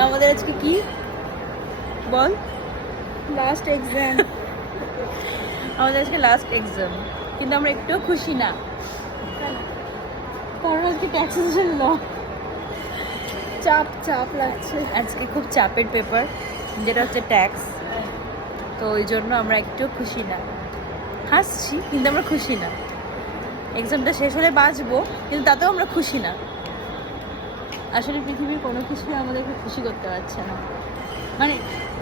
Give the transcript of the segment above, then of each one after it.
আমাদের আজকে কি বল? Last exam. আমাদের আজকে লাস্ট এক্সাম, কিন্তু আমরা একটু খুশি না, কারণ আজকে ট্যাক্সেশন ল। চাপ চাপ লাগছে। আজকে খুব চাপের পেপার, যেটা হচ্ছে ট্যাক্স, তো ওই জন্য আমরা একটু খুশি না। হাসছি কিন্তু আমরা খুশি না। এক্সামটা শেষ হলে বাঁচবো, কিন্তু তাতেও আমরা খুশি না। আসলে পৃথিবীর কোনো কিছু আমাদেরকে খুশি করতে পারছে না, মানে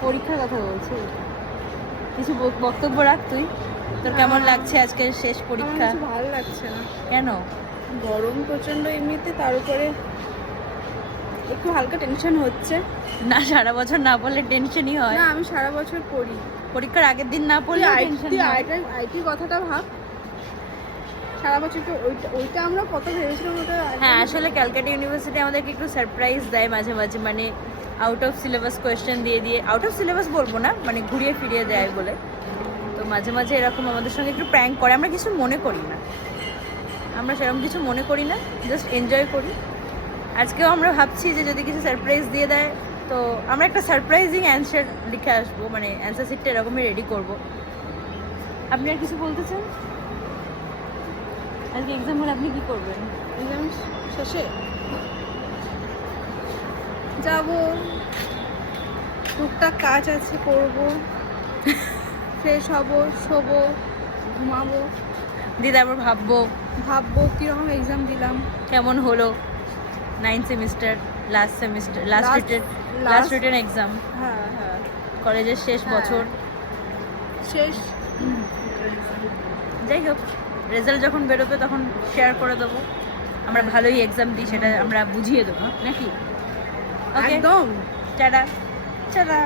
পরীক্ষার কথা বলছি। কিছু বক্তব্য রাখ তুই, তোর কেমন লাগছে আজকে শেষ পরীক্ষা? আমার কিছু ভালো লাগছে না। কেন? গরম প্রচন্ড এমনিতে, তার উপরে একটু হালকা টেনশন হচ্ছে। না, সারা বছর না পড়লে টেনশনই হয়। না, আমি সারা বছর পড়ি। পরীক্ষার আগের দিন না পড়লে টেনশন হয়। আইটি কথাটা ভাব, সারা বছর তো ওইটা আমরা কত ভেবেছিলাম ওটা। হ্যাঁ, আসলে ক্যালকাটা ইউনিভার্সিটি আমাদেরকে একটু সারপ্রাইজ দেয় মাঝে মাঝে, মানে আউট অফ সিলেবাস কোয়েশ্চেন দিয়ে আউট অফ সিলেবাস বলবো না, মানে ঘুরিয়ে ফিরিয়ে দেয় বলে। তো মাঝে মাঝে এরকম আমাদের সঙ্গে একটু প্র্যাঙ্ক করে, আমরা কিছু মনে করি না, আমরা সেরকম কিছু মনে করি না, জাস্ট এনজয় করি। আজকেও আমরা ভাবছি যে যদি কিছু সারপ্রাইজ দিয়ে দেয়, তো আমরা একটা সারপ্রাইজিং অ্যান্সার লিখে আসবো, মানে অ্যান্সার শিটটা এরকমই রেডি করব। আপনি আর কিছু বলতে চান? আজকে এক্সাম হলে আপনি কি করবেন? এক্সাম শেষে যাব, টুকটাক কাজ আছে করব, ফ্রেশ হব, শোবো, ঘুমাবো, দিয়ে তারপর ভাববো কীরকম এক্সাম দিলাম, কেমন হলো 9 সেমিস্টার, লাস্ট রিটেন এক্সাম, হ্যাঁ হ্যাঁ, কলেজের শেষ হ্যাঁ। বছর। শেষ। যাই হোক, রেজাল্ট যখন বেরোবে তখন শেয়ার করে দেবো আমরা ভালোই এক্সাম দিই, সেটা আমরা বুঝিয়ে দেবো নাকি? একদম। টাটা। টাটা।